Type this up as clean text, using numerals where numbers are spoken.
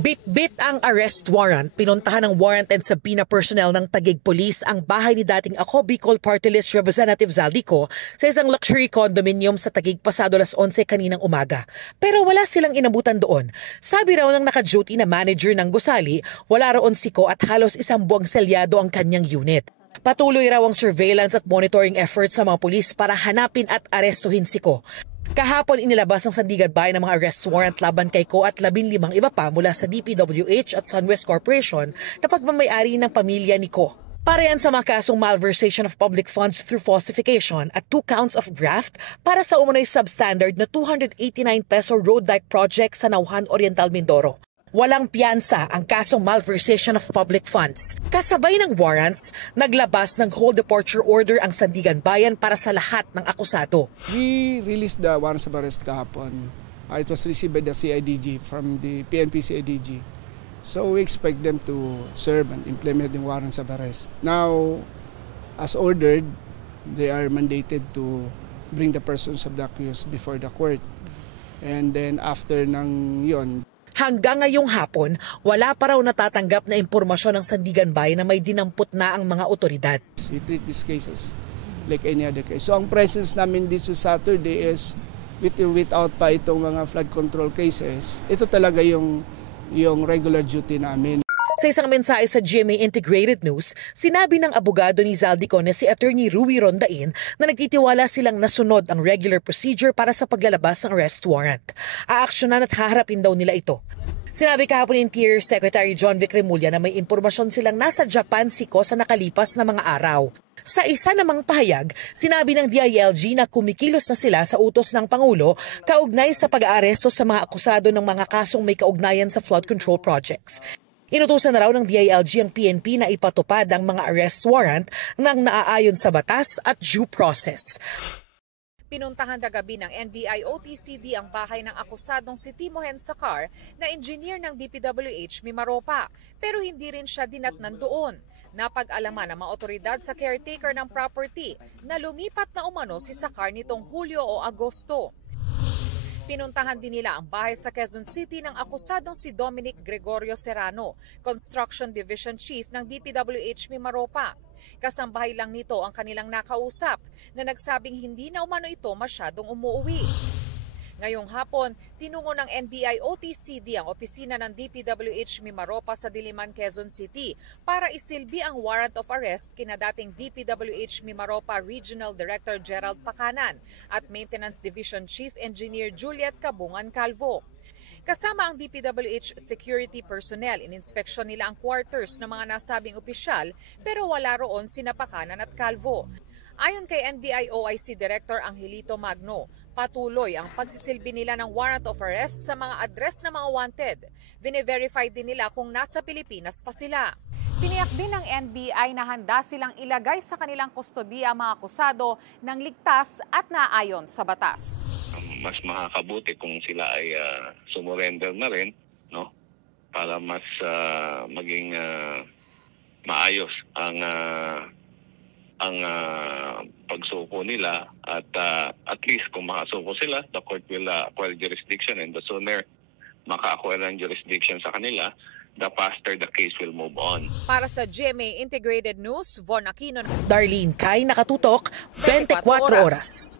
Bit-bit ang arrest warrant. Pinuntahan ng warranted Sabina personnel ng Taguig Police ang bahay ni dating Ako Bicol Party List Representative Zaldico sa isang luxury condominium sa Taguig pasado alas 11 kaninang umaga. Pero wala silang inabutan doon. Sabi raw ng naka-duty na manager ng gusali, wala roon siko at halos isang buwang selyado ang kanyang unit. Patuloy raw ang surveillance at monitoring efforts sa mga pulis para hanapin at arestuhin siko. Kahapon inilabas ng Sandigan Bayan ng mga arrest warrant laban kay Ko at 15 iba pa mula sa DPWH at Sunwest Corporation na pagmamayari ng pamilya ni Ko. Para yan sa mga kasong malversation of public funds through falsification at 2 counts of graft para sa umunoy substandard na 289 peso road dike project sa Nauhan Oriental, Mindoro. Walang piyansa ang kasong malversation of public funds. Kasabay ng warrants, naglabas ng whole departure order ang Sandigan Bayan para sa lahat ng akusado. We released the warrants of arrest kahapon. It was received by the CIDG from the PNP CIDG. So we expect them to serve and implement the warrants of arrest. Now, as ordered, they are mandated to bring the persons of the accused before the court. And then after ng yon, hanggang ngayong hapon, wala pa raw natatanggap na impormasyon ng Sandigan Bayan na may dinampot na ang mga otoridad. We treat these cases like any other case. So ang presence namin this Saturday is without pa itong mga flood control cases. Ito talaga yung regular duty namin. Sa isang mensahe sa GMA Integrated News, sinabi ng abogado ni Zaldico na si Attorney Rui Rondain na nagtitiwala silang nasunod ang regular procedure para sa paglalabas ng arrest warrant. Aaksyonan at haharapin daw nila ito. Sinabi kahapon ni Interior Secretary John Vic Remulla na may impormasyon silang nasa Japan siko sa nakalipas na mga araw. Sa isa namang pahayag, sinabi ng DILG na kumikilos na sila sa utos ng Pangulo kaugnay sa pag-aaresto sa mga akusado ng mga kasong may kaugnayan sa flood control projects. Inutusan na raw ng DILG ang PNP na ipatupad ang mga arrest warrant nang naaayon sa batas at due process. Pinuntahan kagabi ng NBI-OTCD ang bahay ng akusadong si Timohen Sacar na engineer ng DPWH Mimaropa, pero hindi rin siya dinatnan doon. Napag-alaman ng mga otoridad sa caretaker ng property na lumipat na umano si Sacar nitong Hulyo o Agosto. Pinuntahan din nila ang bahay sa Quezon City ng akusadong si Dominic Gregorio Serrano, Construction Division Chief ng DPWH Mimaropa. Kasambahay lang nito ang kanilang nakausap na nagsabing hindi na umano ito masyadong umuuwi. Ngayong hapon, tinungo ng NBI-OTCD ang opisina ng DPWH Mimaropa sa Diliman, Quezon City para isilbi ang warrant of arrest kina dating DPWH Mimaropa Regional Director Gerald Pacanan at Maintenance Division Chief Engineer Juliet Cabungan Calvo. Kasama ang DPWH security personnel, ininspeksyon nila ang quarters ng mga nasabing opisyal pero wala roon sina Pacanan at Calvo. Ayon kay NBI-OIC Director Angelito Magno, patuloy ang pagsisilbi nila ng warrant of arrest sa mga address ng mga wanted. Vine-verify din nila kung nasa Pilipinas pa sila. Tiniyak din ng NBI na handa silang ilagay sa kanilang kustodiya ang mga akusado ng ligtas at naayon sa batas. Mas makakabuti kung sila ay sumurrender na rin, no? Para mas maging maayos ang pagsuko nila at least kung makasuko sila, the court will acquire jurisdiction, and the sooner maka-acquire ng jurisdiction sa kanila, the faster the case will move on. Para sa GMA Integrated News, Von Aquino, Darlene Kai, Nakatutok, 24 Oras.